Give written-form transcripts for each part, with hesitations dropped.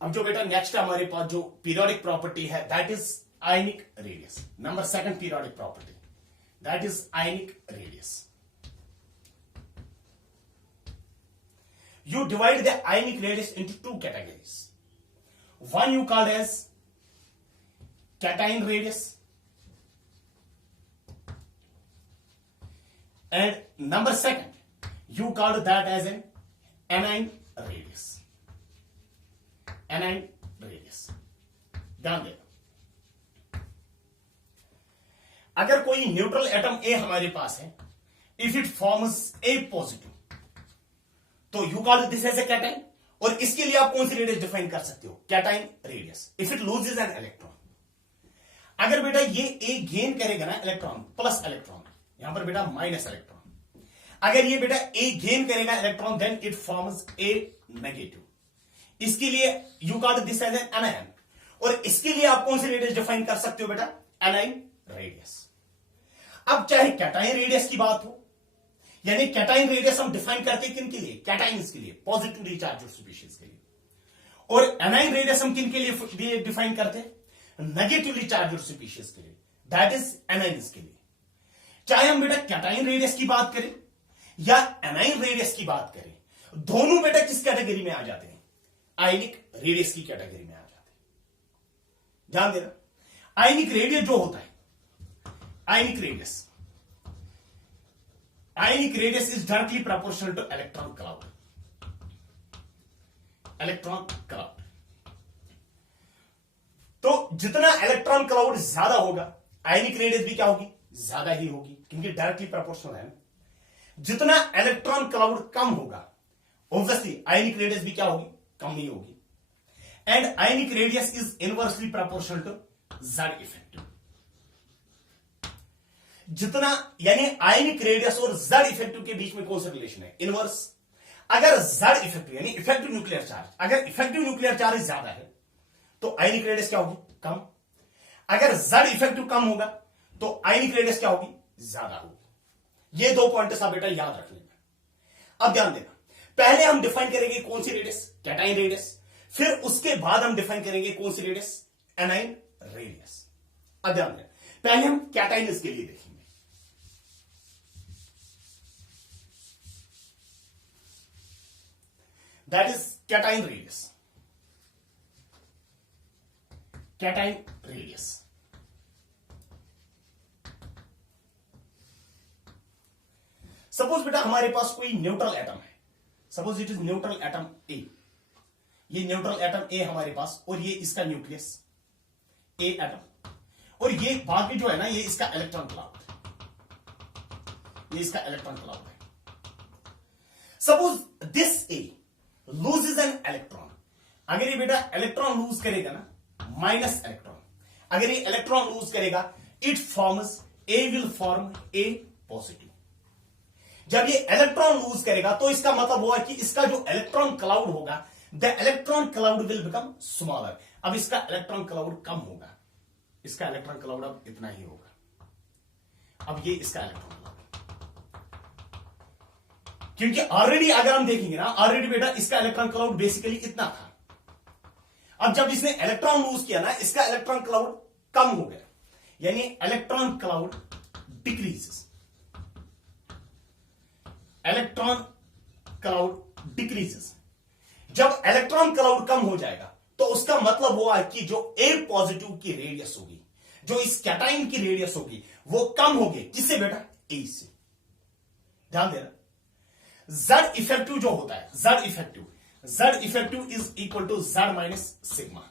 अब जो बेटा नेक्स्ट हमारे पास जो पीरियोडिक प्रॉपर्टी है that is ionic radius. Number second periodic property that is ionic radius. You divide the ionic radius into two categories. One you call as cation radius, and number second you call that as an anion radius. Anion radius. ध्यान देना, अगर कोई neutral atom A हमारे पास है, if it forms A positive, तो you call this as a cation, और इसके लिए आप कौन सी रेडियस डिफाइन कर सकते हो? Cation radius. If it loses an electron, अगर बेटा ये ए गेन करेगा ना इलेक्ट्रॉन प्लस इलेक्ट्रॉन, यहां पर बेटा माइनस इलेक्ट्रॉन, अगर ये बेटा ए गेन करेगा electron then it forms A negative, इसके लिए you call this as an anion, और इसके लिए आप कौन सी रेडियस डिफाइन कर सकते हो बेटा? A9 radius. अब चाहे कैटाइन रेडियस की बात हो, यानी कैटाइन रेडियस हम डिफाइन करते हैं किन के लिए? कैटाइंस के लिए, पॉजिटिवली चार्ज्ड स्पीशीज के लिए, और एनाइन रेडियस हम किन के लिए डिफाइन करते हैं? नेगेटिवली चार्ज्ड स्पीशीज के लिए, दैट इज एनाइंस के लिए। चाहे हम बेटा कैटाइन रेडियस की बात करें या एनाइन रेडियस की बात करें, दोनों बेटा किस कैटेगरी में आ जाते हैं? आयनिक रेडियस की कैटेगरी में आ जाते हैं। ध्यान देना, आयनिक रेडियस जो होता है, ionic radius is directly proportional to electron cloud. Electron cloud, तो जितना इलेक्ट्रॉन क्लाउड ज्यादा होगा आयनिक रेडियस भी क्या होगी? ज्यादा ही होगी, क्योंकि डायरेक्टली प्रोपोर्शनल है। जितना इलेक्ट्रॉन क्लाउड कम होगा ऑब्वियसली आयनिक रेडियस भी क्या होगी? कम ही होगी। And ionic radius is inversely proportional to Z effective. जितना यानी आयनिक रेडियस और जेड इफेक्टिव के बीच में कौन सा रिलेशन है? इनवर्स। अगर जेड इफेक्टिव यानी इफेक्टिव न्यूक्लियर चार्ज, अगर इफेक्टिव न्यूक्लियर चार्ज ज्यादा है तो आयनिक रेडियस क्या होगी? कम। अगर जेड इफेक्टिव कम होगा तो आयनिक रेडियस क्या होगी? ज्यादा होगी। ये दो पॉइंट्स आप बेटा याद रख लेना। अब ध्यान देना, पहले हम डिफाइन करेंगे कौन सी रेडियस? Cation radius. फिर उसके बाद हम डिफाइन करेंगे कौन सी रेडियस? Anion radius. अब ध्यान देना, पहले हम कैटाइन के लिए देखेंगे। That is cation radius. Cation radius. Suppose बेटा हमारे पास कोई न्यूट्रल एटम है, suppose it is neutral atom A. ये न्यूट्रल एटम ए हमारे पास, और ये इसका न्यूक्लियस ए एटम, और ये बाकी जो है ना ये इसका इलेक्ट्रॉन क्लाउड, ये इसका इलेक्ट्रॉन क्लाउड है। Suppose this A loses an electron, अगर ये बेटा इलेक्ट्रॉन लूज करेगा ना माइनस इलेक्ट्रॉन, अगर ये इलेक्ट्रॉन लूज करेगा it forms A will form A positive. जब ये इलेक्ट्रॉन लूज करेगा तो इसका मतलब हुआ कि इसका जो इलेक्ट्रॉन क्लाउड होगा the electron cloud will become smaller. अब इसका इलेक्ट्रॉन क्लाउड कम होगा, इसका इलेक्ट्रॉन क्लाउड अब इतना ही होगा। अब ये इसका इलेक्ट्रॉन क्लाउड, क्योंकि ऑलरेडी अगर हम देखेंगे ना ऑलरेडी बेटा इसका इलेक्ट्रॉन क्लाउड बेसिकली इतना था। अब जब इसने इलेक्ट्रॉन लूज किया ना इसका इलेक्ट्रॉन क्लाउड कम हो गया, यानी electron cloud decreases, electron cloud decreases. जब इलेक्ट्रॉन क्लाउड कम हो जाएगा तो उसका मतलब हुआ कि जो ए पॉजिटिव की रेडियस होगी, जो इस कैटाइन की रेडियस होगी वो कम होगी। किससे बेटा? ए से। ध्यान देना, जेड इफेक्टिव जो होता है, Z effective is equal to Z minus sigma.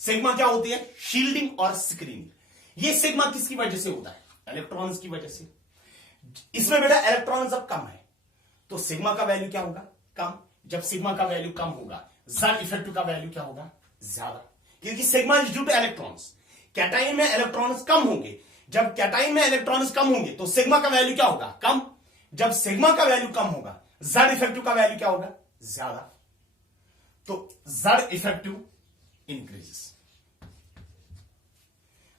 Sigma क्या होती है? शील्डिंग और स्क्रीनिंग। ये सिग्मा किसकी वजह से होता है? इलेक्ट्रॉन्स की वजह से। इसमें बेटा इलेक्ट्रॉन्स अब कम है तो सिग्मा का वैल्यू क्या होगा? कम। जब सिग्मा का वैल्यू कम होगा जेड इफेक्टिव का वैल्यू क्या होगा? ज्यादा, क्योंकि sigma is due two electrons. Cation में इलेक्ट्रॉन्स कम होंगे, जब कैटाइन में इलेक्ट्रॉन्स कम होंगे तो सिग्मा का वैल्यू क्या होगा? कम। जब सिग्मा का वैल्यू कम होगा जेड इफेक्टिव का वैल्यू क्या होगा? ज्यादा। तो Z effective increases,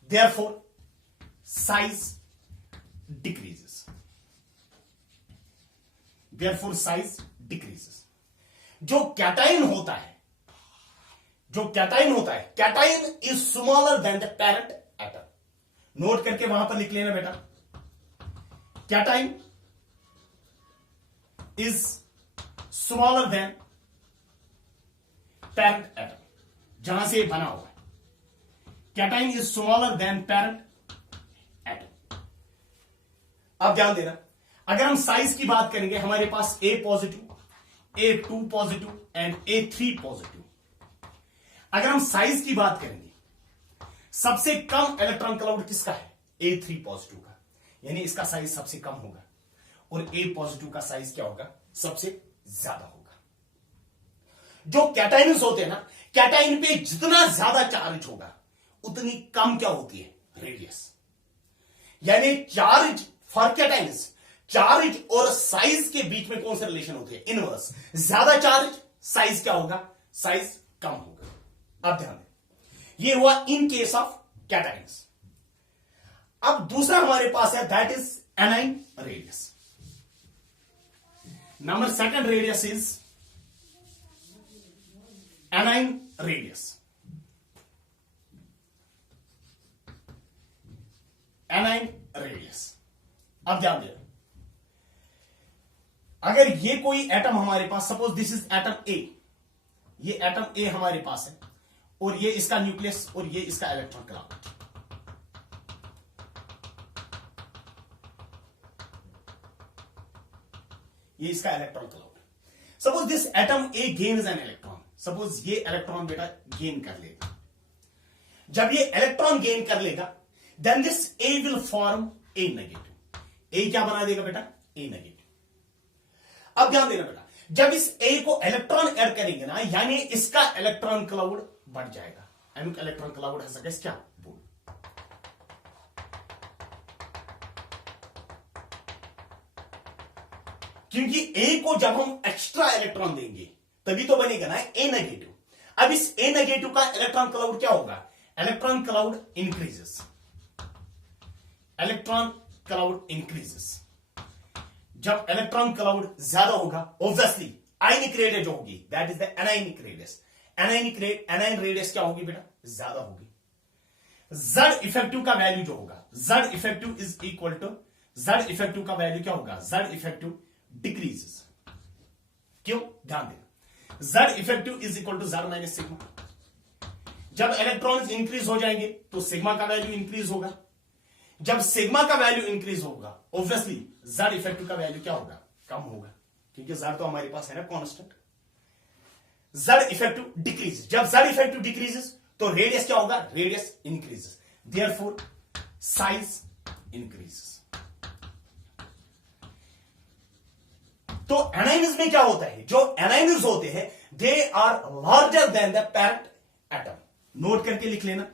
therefore size decreases, therefore size decreases. जो कैटाइन होता है, जो कैटाइन होता है, cation is smaller than the parent atom. Note करके वहां पर लिख लेना बेटा, cation is smaller than parent atom, जहां से बना हुआ है cation is smaller than parent atom. अब ध्यान देना, अगर हम साइज की बात करेंगे, हमारे पास A positive, A2 positive and A3 positive. अगर हम साइज की बात करेंगे, सबसे कम इलेक्ट्रॉन क्लाउड किसका है? A3 पॉजिटिव का, यानी इसका साइज सबसे कम होगा, और A पॉजिटिव का साइज क्या होगा? सबसे ज्यादा होगा। जो कैटाइन्स होते हैं ना, कैटाइन पे जितना ज्यादा चार्ज होगा उतनी कम क्या होती है? रेडियस। यानी चार्ज फॉर कैटाइन्स, चार्ज और साइज के बीच में कौन सा रिलेशन होती है? इनवर्स। ज्यादा चार्ज, साइज क्या होगा? साइज कम होगा। अब ध्यान दें, ये हुआ इन केस ऑफ कैटाइन्स। अब दूसरा हमारे पास है, that is anion radius. Number second radius is anion radius. Anion radius. अब ध्यान दें, अगर ये कोई एटम हमारे पास, suppose this is atom A, ये एटम ए हमारे पास है, और ये इसका न्यूक्लियस और ये इसका इलेक्ट्रॉन क्लाउड। ये इसका electron cloud. Suppose this atom A gains an electron, suppose ये इलेक्ट्रॉन बेटा गेन कर लेगा। जब ये इलेक्ट्रॉन गेन कर लेगा, then this A will form A negative. A क्या बना देगा बेटा? A negative. अब ध्यान देना बेटा, जब इस ए को इलेक्ट्रॉन ऐड करेंगे ना, यानी इसका इलेक्ट्रॉन क्लाउड बढ़ जाएगा। एमिक इलेक्ट्रॉन क्लाउड है सके क्या बोल, क्योंकि ए को जब हम एक्स्ट्रा इलेक्ट्रॉन देंगे तभी तो बनेगा ना ए नेगेटिव। अब इस ए नेगेटिव का इलेक्ट्रॉन क्लाउड क्या होगा? Electron cloud increases. Electron cloud increases. जब इलेक्ट्रॉन क्लाउड ज्यादा होगा, ऑब्वियसली आयनिक रेडियस जो होगी, that is the anionic radius. Anion radius क्या होगी बेटा? ज्यादा होगी। जेड इफेक्टिव का वैल्यू जो होगा, Z effective is equal to, Z effective का वैल्यू क्या होगा? Z effective decreases. क्यों? ध्यान देना, Z effective is equal to Z minus sigma. जब इलेक्ट्रॉन्स इंक्रीज हो जाएंगे तो सिग्मा का वैल्यू इंक्रीज होगा। जब सिग्मा का वैल्यू इंक्रीज होगा, ऑब्वियसली जेड इफेक्टिव का वैल्यू क्या होगा? कम होगा, क्योंकि जेड तो हमारे पास है ना कांस्टेंट। जेड इफेक्टिव डिक्रीज, जब जेड इफेक्टिव डिक्रीजेस तो रेडियस क्या होगा? Radius increases, therefore size increases. तो एनाइन्स में क्या होता है? जो एनाइन्स होते हैं, they are larger than the parent atom. Note करके लिख लेना,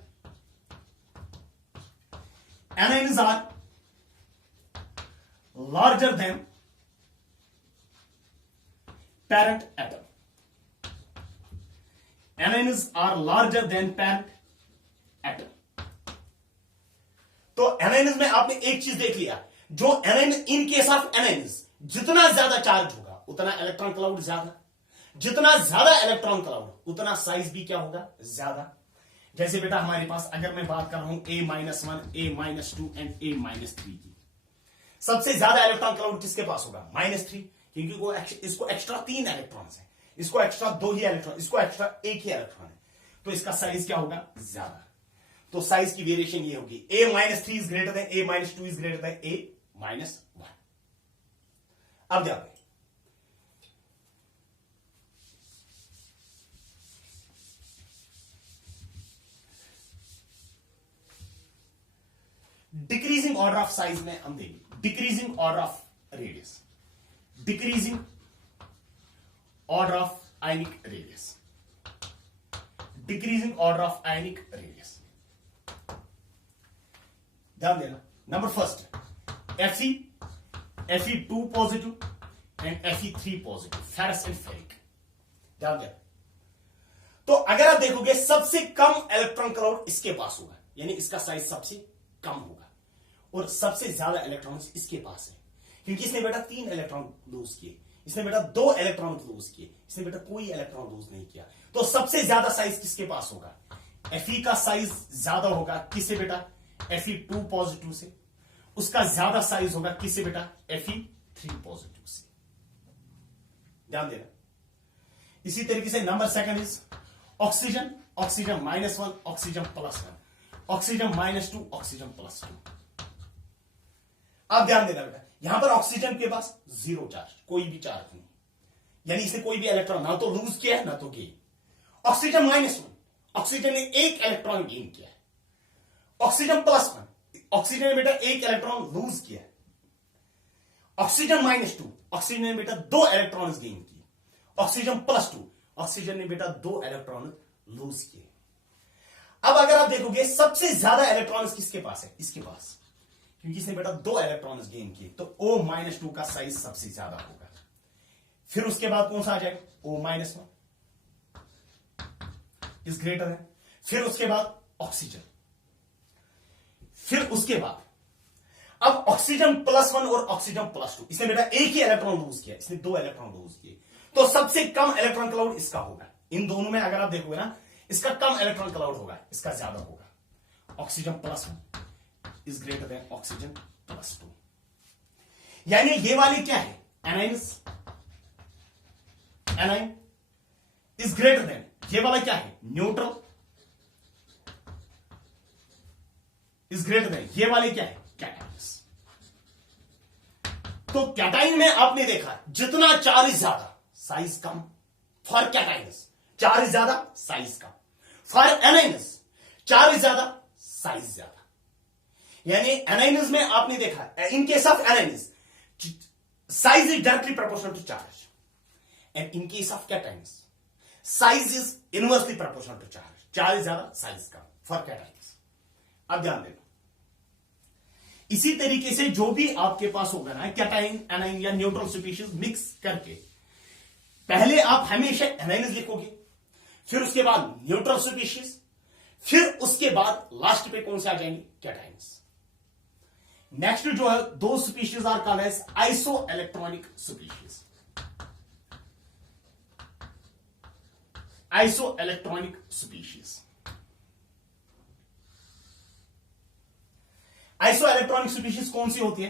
anions are larger than parent atom. Anions are larger than parent atom. तो एनाइन्स में आपने एक चीज देख लिया, जो एनाइन इन केस ऑफ एनाइन्स जितना ज्यादा चार्ज होगा उतना इलेक्ट्रॉन क्लाउड ज्यादा, जितना ज्यादा इलेक्ट्रॉन क्लाउड उतना साइज भी क्या होगा? ज्यादा। जैसे बेटा हमारे पास अगर मैं बात कर रहा हूं A-1, A-2 एंड A-3 की, सबसे ज्यादा इलेक्ट्रॉन क्लाउड किसके पास होगा? -3, क्योंकि वो इसको एक्स्ट्रा 3 इलेक्ट्रॉन है, इसको एक्स्ट्रा 2 ही इलेक्ट्रॉन, इसको एक्स्ट्रा 1 ही इलेक्ट्रॉन है, तो इसका साइज क्या होगा? ज्यादा। तो साइज की वेरिएशन ये होगी, A-3 is greater than A-2 is greater than A-1। अब ध्यान दें, डिक्रीजिंग ऑर्डर ऑफ साइज में हम देंगे, decreasing order of radius, decreasing order of ionic radius, decreasing order of ionic radius. ध्यान देना, number first Fe, Fe2 positive and Fe3 positive, ferrous and ferric. ध्यान देना, तो अगर आप देखोगे सबसे कम इलेक्ट्रॉन क्लाउड इसके पास होगा, यानी इसका साइज सबसे कम होगा, और सबसे ज्यादा इलेक्ट्रॉन्स इसके पास है, क्योंकि इसने बेटा 3 इलेक्ट्रॉन लूज किए, इसने बेटा 2 इलेक्ट्रॉन लूज किए, इसने बेटा कोई इलेक्ट्रॉन लूज नहीं किया। तो सबसे ज्यादा साइज किसके पास होगा? Fe का साइज ज्यादा होगा किससे बेटा? Fe2 पॉजिटिव से। उसका ज्यादा साइज होगा किससे बेटा? Fe3 पॉजिटिव से। ध्यान देना। इसी तरीके से number second is oxygen, oxygen -1, oxygen +1, oxygen -2, oxygen +2। अब ध्यान देना बेटा, यहां पर ऑक्सीजन के पास 0 चार्ज, कोई भी चार्ज नहीं, यानी इसने कोई भी इलेक्ट्रॉन ना तो लूज किया है ना तो गेन। ऑक्सीजन -1, ऑक्सीजन ने 1 इलेक्ट्रॉन गेन किया है। ऑक्सीजन +1, ऑक्सीजन ने बेटा 1 इलेक्ट्रॉन लूज किया है। ऑक्सीजन -2, ऑक्सीजन ने बेटा 2 इलेक्ट्रॉन गेन किए। ऑक्सीजन +2, ऑक्सीजन ने बेटा 2 इलेक्ट्रॉन लूज किए। अब अगर आप देखोगे सबसे ज्यादा इलेक्ट्रॉन्स किसके पास है? इसके पास, क्योंकि इसने बेटा 2 इलेक्ट्रॉन्स गेन किए, तो O-2 का साइज सबसे ज्यादा होगा। फिर उसके बाद कौन सा आ जाएगा? O-1 इज ग्रेटर है। फिर उसके बाद ऑक्सीजन। फिर उसके बाद अब ऑक्सीजन +1 और ऑक्सीजन +2, इसने बेटा 1 ही इलेक्ट्रॉन लूज किया, इसने 2 इलेक्ट्रॉन लूज किए, तो सबसे कम इलेक्ट्रॉन क्लाउड इसका होगा। इन दोनों में अगर आप देखोगे ना, इसका कम इलेक्ट्रॉन क्लाउड होगा, इसका ज्यादा होगा। Oxygen +1 is greater than oxygen +2, यानी ये वाली क्या है? एनाइन्स, एनाइन इज ग्रेटर देन, ये वाला क्या है? न्यूट्रल इज ग्रेटर देन, ये वाले क्या है? कैटाइन्स। तो कैटाइन में आपने देखा जितना चार्ज ज्यादा साइज कम, फॉर कैटाइन्स चार्ज ज्यादा साइज कम, फॉर एनाइन्स चार्ज ज्यादा साइज ज्यादा। यानी एनाइन्स में आपने देखा, in case of anions size is directly proportional to charge, and in case of cations size is inversely proportional to charge, charge ज्यादा size कम फॉर कैटाइन्स। अब ध्यान देना, इसी तरीके से जो भी आपके पास होगा ना कैटाइन, एनाइन या न्यूट्रल स्पीशीज मिक्स करके, पहले आप हमेशा एनाइन्स लिखोगे, फिर उसके बाद न्यूट्रल स्पीशीज, फिर उसके बाद लास्ट पे कौन से आ जाएंगे? कैटाइन्स। नेक्स्ट जो है 2 species are called as iso electronic species. Iso electronic species, iso electronic species कौन सी होती है?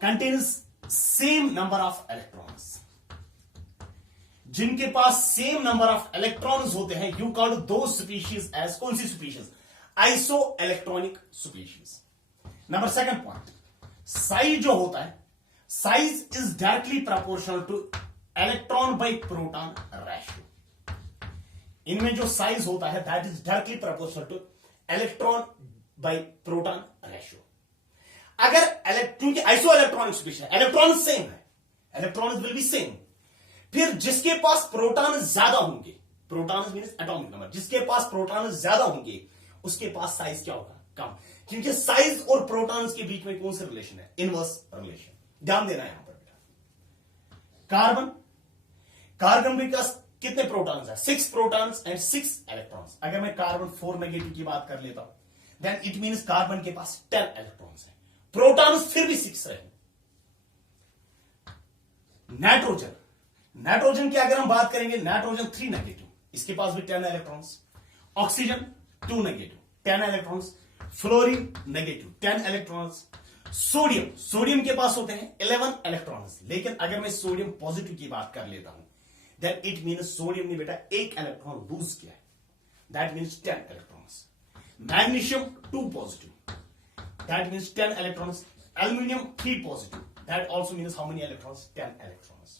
Contains same number of electrons, जिनके पास सेम नंबर ऑफ इलेक्ट्रॉन्स होते हैं, यू कॉल्ड दो स्पीशीज एज कौन सी species? Iso electronic species. Number second point, size जो होता है, size is directly proportional to electron by proton ratio. इनमें जो साइज होता है that is directly proportional to electron by proton ratio. अगर क्योंकि iso electronic species, electron same है, इलेक्ट्रॉन विल बी सेम, फिर जिसके पास प्रोटॉन ज्यादा होंगे, प्रोटॉन मींस एटॉमिक नंबर, जिसके पास प्रोटॉन ज्यादा होंगे उसके पास साइज क्या होगा? कम, क्योंकि साइज और प्रोटॉन्स के बीच में कौन सा रिलेशन है? Inverse relation. ध्यान देना यहां पर बेटा। कार्बन, कार्बन के पास कितने प्रोटॉन्स है? 6 प्रोटॉन्स एंड 6 इलेक्ट्रॉन्स। अगर मैं कार्बन 4 नेगेटिव की बात कर लेता हूं, देन इट मींस कार्बन के पास 10 इलेक्ट्रॉन्स है, प्रोटॉन्स फिर भी 6 रहे। नाइट्रोजन, नाइट्रोजन की अगर हम बात करेंगे, नाइट्रोजन 3 नेगेटिव, इसके पास भी 10 electrons. Oxygen 2 negative, 10 electrons. Fluorine negative, 10 electrons. Sodium, sodium के पास होते हैं 11 इलेक्ट्रॉन्स, लेकिन अगर मैं सोडियम पॉजिटिव की बात कर लेता हूं, देन इट मींस सोडियम ने बेटा 1 इलेक्ट्रॉन लूज किया है, that means 10 electrons. Magnesium 2 positive, that means 10 electrons. Aluminium 3 positive, that also means how many electrons? 10 electrons.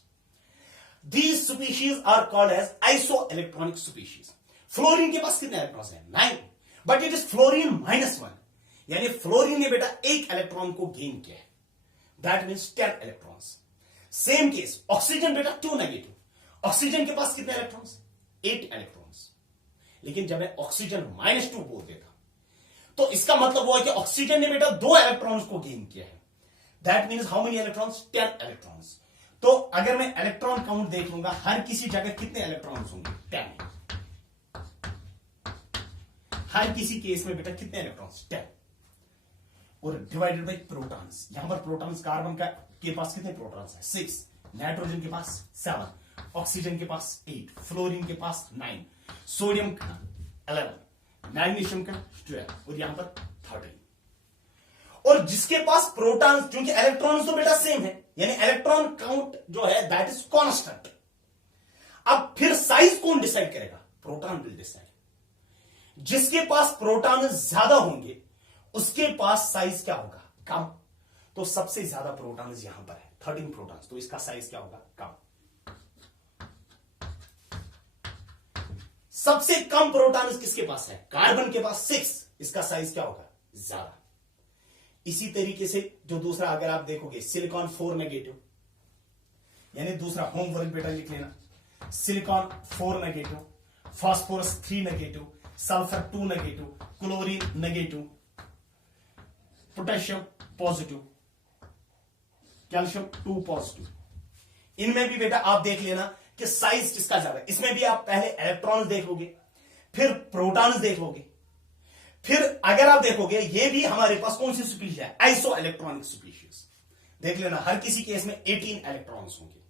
These species are called as isoelectronic species. Fluorine के पास कितने electrons हैं? 9, but it is fluorine -1, यानी fluorine ने बेटा 1 electron को gain किया है, that means 10 electrons. Same case oxygen बेटा 2 नेगेटिव, ऑक्सीजन के पास कितने इलेक्ट्रॉन्स? 8 इलेक्ट्रॉन्स। लेकिन जब मैं ऑक्सीजन -2 बोल देता तो इसका मतलब हुआ कि ऑक्सीजन ने बेटा 2 इलेक्ट्रॉन्स को गेन किया है, that means how many electrons? 10 electrons. तो अगर मैं इलेक्ट्रॉन काउंट देख लूंगा, हर किसी जगह कितने इलेक्ट्रॉन्स होंगे? 10। हर किसी केस में बेटा कितने इलेक्ट्रॉन्स? 10, और डिवाइडेड बाय प्रोटॉन्स। यहां पर प्रोटॉन्स, कार्बन का के पास कितने प्रोटॉन्स है? 6, नाइट्रोजन के पास 7, ऑक्सीजन के पास 8, फ्लोरीन के पास 9, सोडियम का 11, मैग्नीशियम का 12 और यहां पर 13। और जिसके पास प्रोटॉन, क्योंकि इलेक्ट्रॉन तो बेटा सेम है, यानी इलेक्ट्रॉन काउंट जो है दैट इज कांस्टेंट। अब फिर साइज कौन डिसाइड करेगा? Proton will decide. जिसके पास प्रोटॉन ज्यादा होंगे उसके पास साइज क्या होगा? कम। तो सबसे ज्यादा प्रोटॉन यहां पर है 13 प्रोटॉन, तो इसका साइज क्या होगा? कम। सबसे कम प्रोटॉन किसके पास है? कार्बन के पास 6, इसका साइज क्या होगा? ज्यादा। इसी तरीके से जो दूसरा अगर आप देखोगे सिलिकॉन 4 नेगेटिव, यानी दूसरा होमवर्क बेटा लिख लेना, silicon 4 negative, phosphorus 3 negative, sulphur 2 negative, chlorine negative, potassium positive, calcium 2 positive. इनमें भी बेटा आप देख लेना कि साइज किसका ज्यादा है। इसमें भी आप पहले इलेक्ट्रॉन्स देखोगे, फिर प्रोटॉन्स देखोगे, फिर अगर आप देखोगे ये भी हमारे पास कौन सी स्पीशीज है? Iso electronic species. देख लेना हर किसी केस में 18 इलेक्ट्रॉन्स होंगे।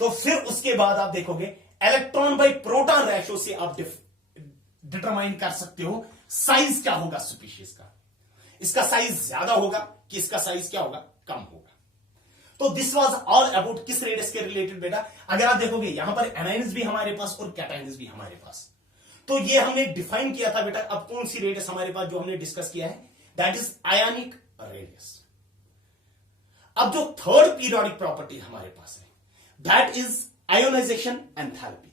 तो फिर उसके बाद आप देखोगे इलेक्ट्रॉन बाई प्रोटॉन रेशो से आप डिटरमाइन कर सकते हो साइज क्या होगा स्पीशीज का। इसका साइज ज्यादा होगा कि इसका साइज क्या होगा? कम होगा। तो दिस वाज ऑल अबाउट किस रेडियस के रिलेटेड बेटा। अगर आप देखोगे यहां पर एनाइंस भी हमारे पास और कैटाइंस भी हमारे पास, तो ये हमने डिफाइन किया था बेटा। अब कौन सी रेडियस हमारे पास जो हमने डिस्कस किया है? That is ionic radius. अब जो थर्ड पीरियोडिक प्रॉपर्टी हमारे पास है that is ionisation enthalpy.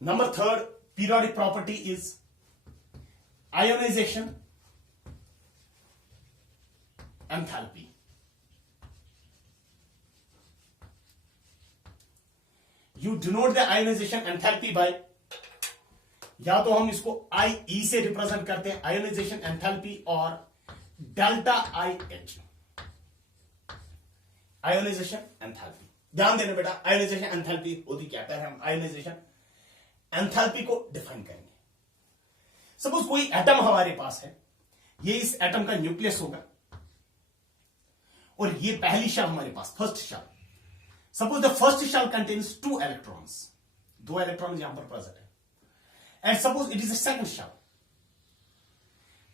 Number third periodic property is ionization enthalpy. You denote the ionization enthalpy by, या तो हम इसको IE से रिप्रेजेंट करते हैं आयोनाइजेशन एंथैल्पी, और डेल्टा IH आयोनाइजेशन एंथैल्पी। ध्यान देना बेटा, आयोनाइजेशन एंथैल्पी होती क्या है, हम आयोनाइजेशन एंथैल्पी को डिफाइन करेंगे। सपोज कोई एटम हमारे पास है, ये इस एटम का न्यूक्लियस होगा और ये पहली शेल हमारे पास, first shell. Suppose the first shell contains 2 electrons, 2 electrons यहां पर प्रेजेंट है। And suppose it is the second shell,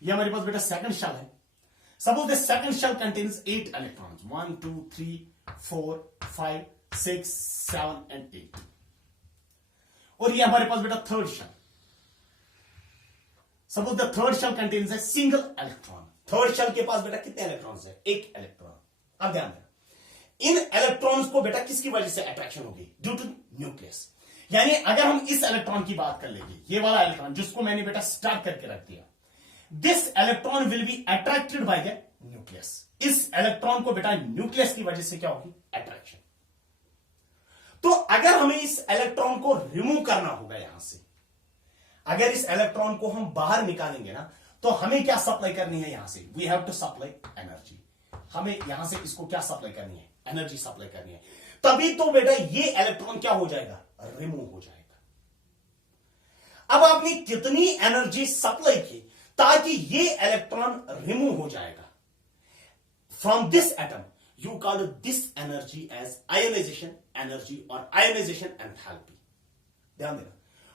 ये हमारे पास बेटा सेकंड शेल है। Suppose the second shell contains 8 electrons, 1 2 3 4 5 6 7 and 8। और ये हमारे पास बेटा third shell. Suppose the third shell contains a single electron. Third shell के पास बेटा कितने इलेक्ट्रॉन्स है? 1 इलेक्ट्रॉन। अब ध्यान देना, इन इलेक्ट्रॉन्स को बेटा किसकी वजह से अट्रैक्शन होगी? Due to nucleus. यानी अगर हम इस इलेक्ट्रॉन की बात कर लेंगे, ये वाला इलेक्ट्रॉन जिसको मैंने बेटा स्टार्ट करके रख दिया, this electron will be attracted by the nucleus. इस इलेक्ट्रॉन को बेटा न्यूक्लियस की वजह से क्या होगी? अट्रैक्शन। तो अगर हमें इस इलेक्ट्रॉन को रिमूव करना होगा यहां से, अगर इस इलेक्ट्रॉन को हम बाहर निकालेंगे ना, तो हमें क्या सप्लाई करनी है यहां से? We have to supply energy. हमें यहां से इसको क्या सप्लाई करनी है? एनर्जी सप्लाई करनी है। तभी तो बेटा ये इलेक्ट्रॉन क्या हो जाएगा? रिमूव हो जाएगा। अब आपने कितनी एनर्जी सप्लाई की ताकि ये इलेक्ट्रॉन रिमूव हो जाएगा from this atom? You call this energy as ionization energy or ionization enthalpy. ध्यान देना।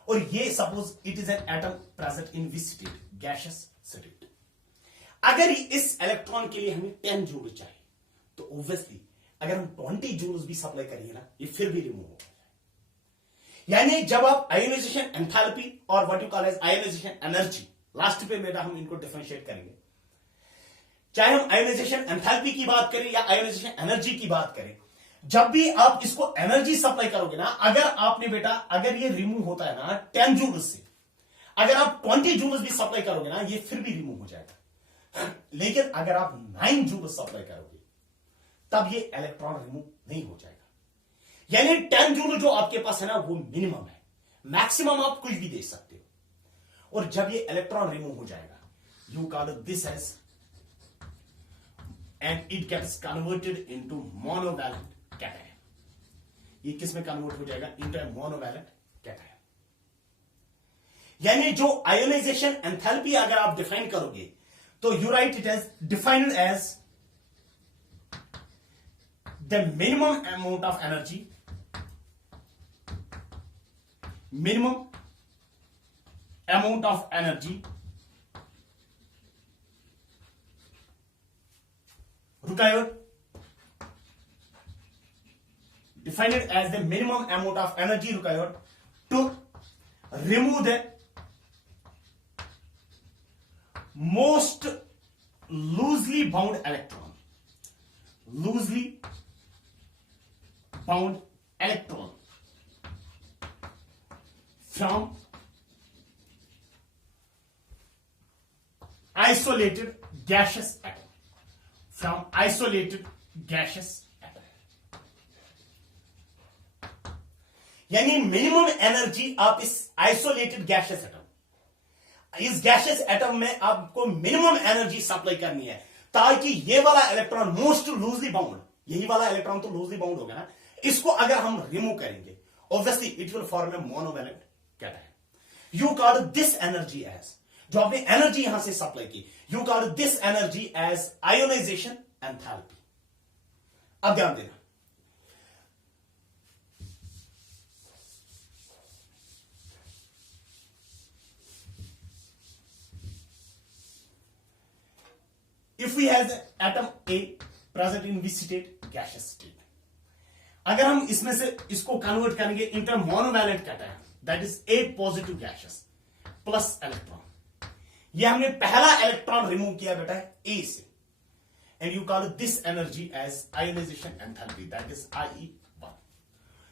और ये suppose it is an atom present in which state? Gaseous state. अगर इस इलेक्ट्रॉन के लिए हमें 10 जूल चाहिए, तो ऑब्वियसली अगर हम 20 जूल भी सप्लाई करेंगे ना, ये फिर भी रिमूव हो जाए। यानी जब आप आयोनाइजेशन एंथैल्पी और what you call as ionization energy, last पे बेटा हम इनको डिफरेंशिएट करेंगे, चाहे हम आयोनाइजेशन एंथैल्पी की बात करें या आयोनाइजेशन एनर्जी की बात करें, जब भी आप इसको एनर्जी सप्लाई करोगे ना, अगर आपने बेटा अगर ये रिमूव होता है ना 10 जूल से, अगर आप 20 जूल भी सप्लाई करोगे ना, ये फिर भी रिमूव हो जाएगा। लेकिन अगर आप 9 जूल सप्लाई करोगे तब ये इलेक्ट्रॉन रिमूव नहीं हो जाएगा। यानी 10 जूल जो आपके पास है ना, वो मिनिमम है। मैक्सिमम आप कुछ भी दे सकते हो। और जब ये इलेक्ट्रॉन रिमूव हो जाएगा, you call this as, and it gets converted into monovalent cation. ये किस में कन्वर्ट हो जाएगा? into a monovalent cation. यानी जो आयोनाइजेशन एंथैल्पी अगर आप डिफाइन करोगे तो you write it as defined as the minimum amount of energy, minimum amount of energy required, define it as the minimum amount of energy required to remove the most loosely bound electron, loosely bound electron from isolated gaseous atom, from isolated gaseous atom. यानी minimum energy आप इस isolated gaseous atom, इस gaseous atom में आपको minimum energy supply करनी है ताकि ये वाला इलेक्ट्रॉन मोस्ट लूजली बाउंड, यही वाला इलेक्ट्रॉन तो लूजली बाउंड होगा ना, इसको अगर हम रिमूव करेंगे obviously it will form a monovalent cation. You call this energy as, जो आपने एनर्जी यहां से सप्लाई की, you call this energy as ionization enthalpy. अब ध्यान देना, if we has atom A present in which state? Gaseous state. अगर हम इसमें से इसको कन्वर्ट करेंगे into monovalent cation, that is A positive gaseous plus electron. ये हमने पहला इलेक्ट्रॉन रिमूव किया बेटा A से, and you call this energy as ionization enthalpy, that is IE1,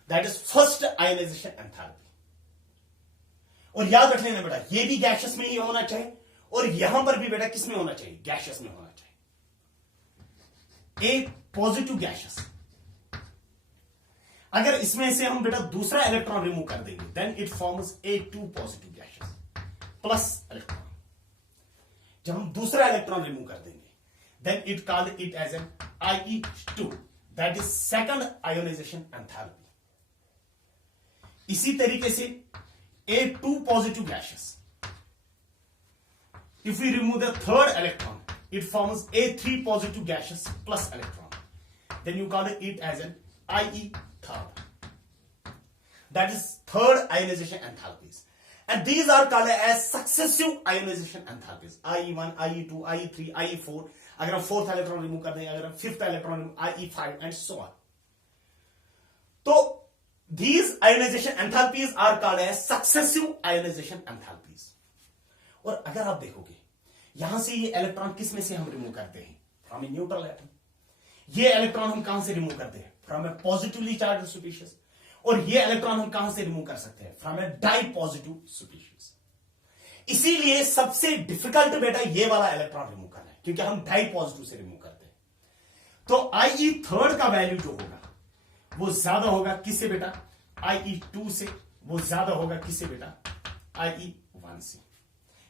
that is first ionization enthalpy. और याद रख लेना बेटा ये भी गैशियस में ही होना चाहिए और यहां पर भी बेटा किस में होना चाहिए? गैशियस में होना चाहिए. A positive gaseous. अगर इसमें से हम बेटा दूसरा इलेक्ट्रॉन रिमूव कर देंगे then it forms A2 positive gaseous plus electron. जब हम दूसरा इलेक्ट्रॉन रिमूव कर देंगे then it called it as an IE2, that is second ionization enthalpy. इसी तरीके से A2 positive gaseous, if we remove the third electron it forms A3 positive gaseous plus electron, then you call it as an IE third, that is third ionization enthalpies, and these are called as successive ionization enthalpies. IE1, IE2, IE3, IE4. अगर हम fourth electron remove कर दें, अगर हम fifth electron IE5 and so on. तो these ionization enthalpies are called as successive ionization enthalpies. और अगर आप देखोगे यहां से ये इलेक्ट्रॉन किस में से हम रिमूव करते हैं? From a neutral atom. ये इलेक्ट्रॉन हम कहां से रिमूव करते हैं? From A positively charge species. और ये इलेक्ट्रॉन हम कहां से रिमूव कर सकते हैं? From a di positive species. इसीलिए सबसे डिफिकल्ट बेटा ये वाला इलेक्ट्रॉन रिमूव करना है क्योंकि हम डाई पॉजिटिव से रिमूव करते हैं. तो IE थर्ड का वैल्यू जो होगा वो ज्यादा होगा किससे बेटा? IE2 से. वो ज्यादा होगा किससे बेटा? IE1 से.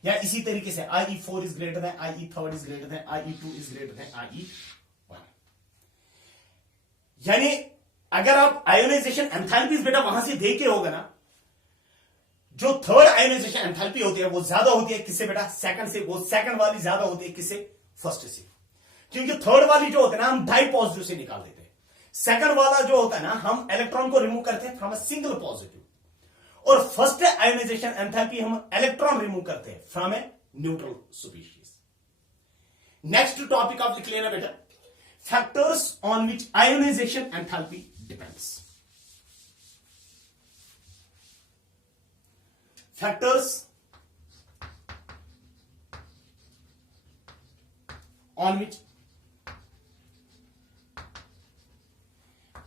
या इसी तरीके से IE4 is greater than IE third is greater than IE2 is greater than IE1. यानी अगर आप आयोनाइजेशन एंथैल्पीज बेटा वहां से देखे होगा ना, जो थर्ड आयोनाइजेशन एंथैल्पी होती है वो ज्यादा होती है किससे बेटा? सेकंड से. वो सेकंड वाली ज्यादा होती है किससे? फर्स्ट से. क्योंकि थर्ड वाली जो होता है ना हम डाई पॉजिटिव से निकाल देते हैं. सेकंड वाला जो होता है ना हम इलेक्ट्रॉन को रिमूव करते हैं फ्रॉम अ सिंगल पॉजिटिव. और फर्स्ट आयोनाइजेशन एंथैल्पी हम इलेक्ट्रॉन रिमूव करते हैं from a neutral species. Next topic आप लिख लेना बेटा, factors on which ionisation enthalpy depends. Factors on which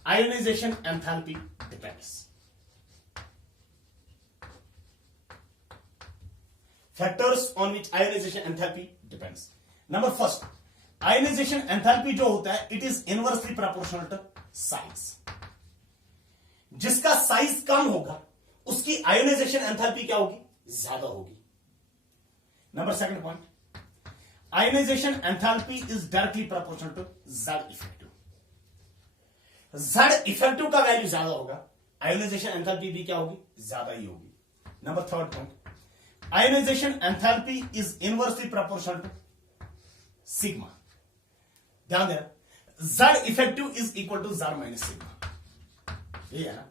ionisation enthalpy depends. Factors on which ionization enthalpy depends. Number first, ionization enthalpy जो होता है it is inversely proportional to size. जिसका size कम होगा उसकी ionization enthalpy क्या होगी? ज्यादा होगी. Number second point, ionization enthalpy is directly proportional to Z effective. Z effective का वैल्यू ज्यादा होगा, ionization enthalpy भी क्या होगी? ज्यादा ही होगी. Number third point, ionization enthalpy is inversely proportional to sigma. ध्यान देना, Z effective is equal to Z minus sigma, ये है ना।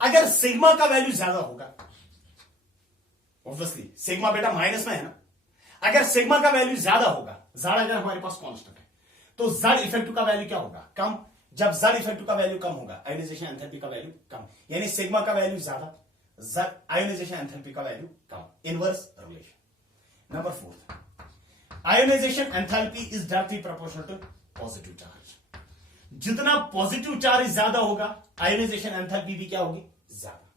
अगर सिग्मा का वैल्यू ज्यादा होगा, ऑब्वियसली सिग्मा बेटा माइनस में है ना, अगर सिग्मा का वैल्यू ज्यादा होगा, Z अगर हमारे पास कांस्टेंट है, तो Z इफेक्टिव का वैल्यू क्या होगा, कम। जब Z इफेक्टिव का वैल्यू कम होगा, आयोनाइजेशन एंथैल्पी का वैल्यू कम, यानी सिग्मा का वैल्यू ज्यादा, आयोनाइजेशन एंथैल्पी का वैल्यू कम, inverse relation. Number 4, ionization enthalpy is directly proportional to positive charge. जितना पॉजिटिव चार्ज ज्यादा होगा, आयोनाइजेशन एंथैल्पी भी क्या होगी, ज्यादा।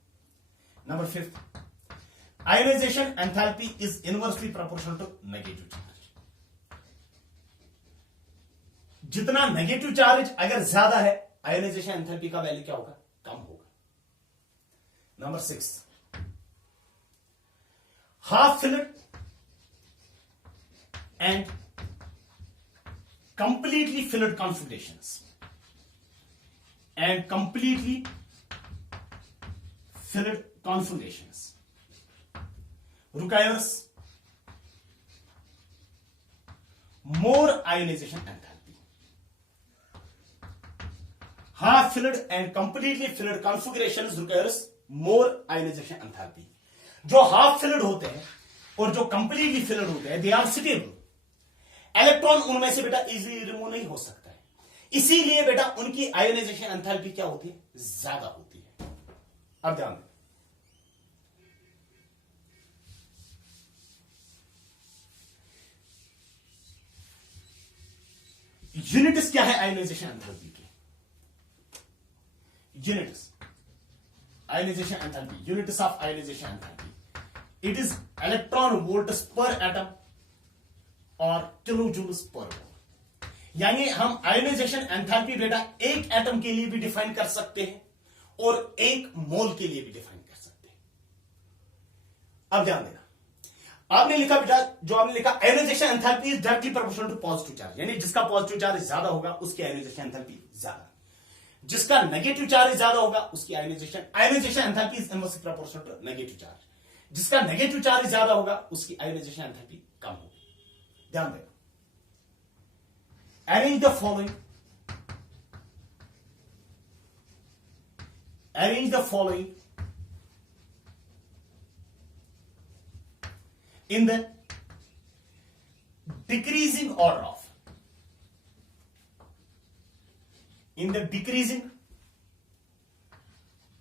Number 5, ionization enthalpy is inversely proportional to negative charge. जितना नेगेटिव चार्ज अगर ज्यादा है, आयोनाइजेशन एंथैल्पी का वैल्यू क्या होगा, कम होगा। Number 6, half filled and completely filled configurations requires more ionization enthalpy. Half filled and completely filled configurations requires more ionization enthalpy. जो half filled होते हैं और जो कंप्लीटली फिल्ड होते हैं, दे आर स्टेबल। इलेक्ट्रॉन उनमें से बेटा इजीली रिमूव नहीं हो सकता है, इसीलिए बेटा उनकी आयोनाइजेशन एंथैल्पी क्या होती है, ज्यादा होती है। अब ध्यान दें, यूनिट्स क्या है आयोनाइजेशन एंथैल्पी की, units ionisation enthalpy, units of ionisation enthalpy, it is electron volts पर एटम और किलो जूल्स पर वोल्ट। यानी हम आयोनाइजेशन एंथैल्पी बेटा एक एटम के लिए भी डिफाइन कर सकते हैं और एक मोल के लिए भी डिफाइन कर सकते हैं। अब ध्यान देना, आपने लिखा बेटा, जो आपने लिखा ionization enthalpy is directly proportional to positive charge, यानी जिसका पॉजिटिव चार्ज ज्यादा होगा उसकी आयोनाइजेशन एंथैल्पी ज्यादा, जिसका नेगेटिव चार्ज ज्यादा होगा उसकी ionization enthalpy is inversely proportional to negative charge, जिसका नेगेटिव चार्ज ज्यादा होगा उसकी आयोनाइजेशन एंथैल्पी कम होगी। ध्यान देना, arrange the following in the decreasing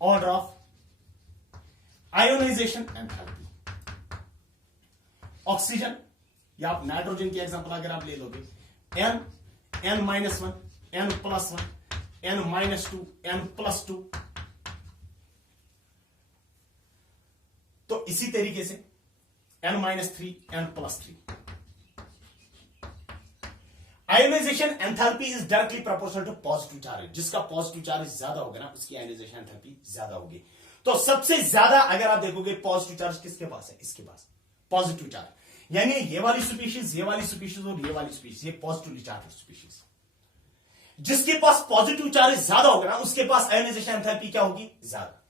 order of ionization enthalpy। Oxygen या आप नाइट्रोजन की एग्जांपल अगर आप ले लोगे, n-1, n+1, n-2, n+2, तो इसी तरीके से n-3, n+3। Ionization enthalpy is directly proportional to positive charge, जिसका पॉजिटिव चार्ज ज्यादा होगा ना उसकी आयोनाइजेशन एंथैल्पी ज्यादा होगी। तो सबसे ज्यादा अगर आप देखोगे पॉजिटिव चार्ज किसके पास है, इसके पास पॉजिटिव चार्ज, यानी ये वाली स्पीशीज, ये वाली स्पीशीज और ये वाली स्पीशीज, ये पॉजिटिवली चार्ज स्पीशीज। जिसके पास पॉजिटिव चार्ज ज्यादा होगा ना उसके पास आयोनाइजेशन एंथैल्पी क्या होगी, ज्यादा।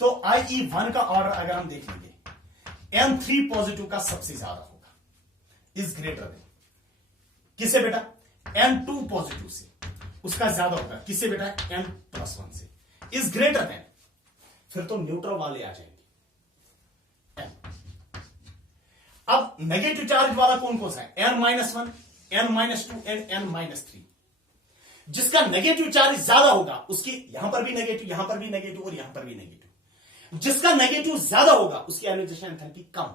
तो IE1 का ऑर्डर अगर हम देख लेंगे, N3 पॉजिटिव का सबसे ज्यादा होगा, इज ग्रेटर देन किससे बेटा, N2 पॉजिटिव से उसका ज्यादा होगा, किससे बेटा, N+1 से, इज ग्रेटर देन, फिर तो न्यूट्रल वाले आ जाएंगे N। अब नेगेटिव चार्ज वाला कौन कौन सा है, N-1, N-2 एंड N-3। जिसका नेगेटिव चार्ज ज्यादा होगा उसकी यहां पर भी नेगेटिव, यहां पर भी नेगेटिव और यहां पर भी नेगेटिव। जिसका नेगेटिव ज्यादा होगा उसकी आयोनाइजेशन एंथैल्पी कम,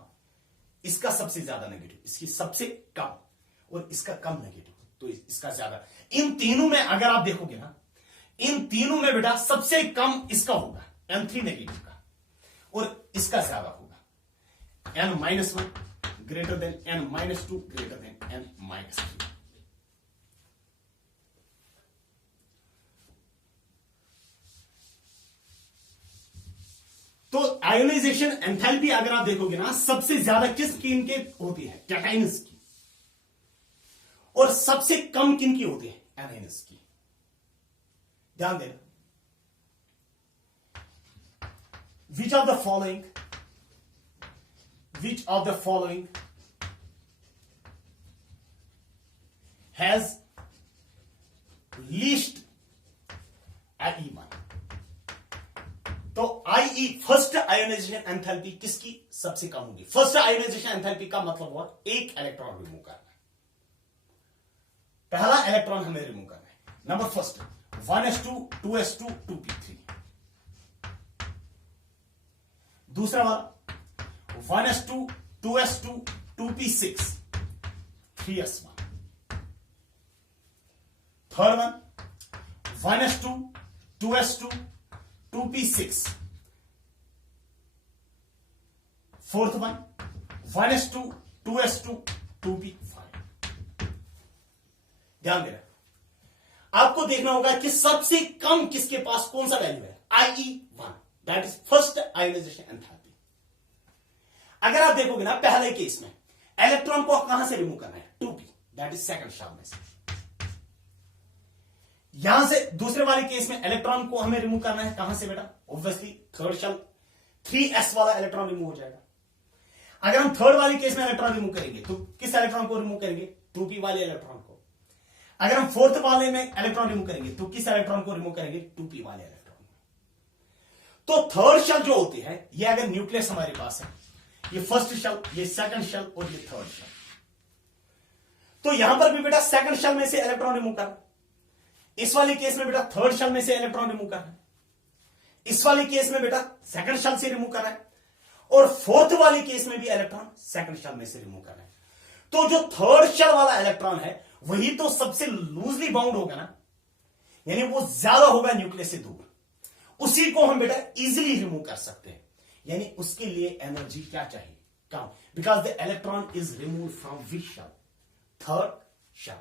इसका सबसे ज्यादा नेगेटिव, इसकी सबसे कम और इसका कम नेगेटिव, तो इसका ज्यादा। इन तीनों में अगर आप देखोगे ना, इन तीनों में बेटा सबसे कम इसका होगा N3 नेगेटिव का, और इसका ज्यादा होगा N-1 greater than N-2 greater than N-3। तो आयोनाइजेशन एंथैल्पी अगर आप देखोगे ना, सबसे ज्यादा किस किन के होती है, कैटाइन्स की, और सबसे कम किन की होती है, एनाइन्स की। ध्यान देना, which of the following which of the following has least IE1? तो IE फर्स्ट आयोनाइजेशन एंथैल्पी किसकी सबसे कम होगी? फर्स्ट आयोनाइजेशन एंथैल्पी का मतलब हुआ एक इलेक्ट्रॉन रिमूव करना है, पहला इलेक्ट्रॉन हमें रिमूव करना है। Number first 1s2 2s2 2p3, दूसरा वाला 1s2 2s2 2p6 3s1, third one 1s2 2s2 2p6, fourth one 1s2 2s2 2p5। ध्यान देना, आपको देखना होगा कि सबसे कम किसके पास कौन सा वैल्यू है, IE1, that is first ionization enthalpy. अगर आप देखोगे ना पहले केस में इलेक्ट्रॉन को कहां से रिमूव करना है, 2p, that is second shell में से। यहां से दूसरे वाले केस में इलेक्ट्रॉन को हमें रिमूव करना है कहां से बेटा, ऑब्वियसली थर्ड शेल, 3s वाला इलेक्ट्रॉन रिमूव हो जाएगा। अगर हम थर्ड वाले केस में इलेक्ट्रॉन रिमूव करेंगे तो किस इलेक्ट्रॉन को रिमूव करेंगे, 2p वाले इलेक्ट्रॉन को। अगर हम फोर्थ वाले में इलेक्ट्रॉन रिमूव करेंगे तो किस इलेक्ट्रॉन को रिमूव करेंगे, 2p वाले इलेक्ट्रॉन को। तो थर्ड शेल जो होती है, ये अगर न्यूक्लियस हमारे पास है, ये फर्स्ट शेल, ये सेकंड शेल और ये थर्ड शेल, तो यहां पर भी बेटा सेकंड शेल में से इलेक्ट्रॉन रिमूव करना, इस वाले केस में बेटा थर्ड शेल में से इलेक्ट्रॉन रिमूव करना है, इस वाले केस में बेटा सेकंड शेल से रिमूव करना है, और फोर्थ वाले केस में भी इलेक्ट्रॉन सेकंड शेल में से रिमूव करना है। तो जो थर्ड शेल वाला इलेक्ट्रॉन है वही तो सबसे लूजली बाउंड होगा ना, यानी वो ज्यादा होगा न्यूक्लियस से दूर, उसी को हम बेटा इजीली रिमूव कर सकते हैं। यानी उसके लिए एनर्जी क्या चाहिए, कम, because the electron is remove from which shell, third shell.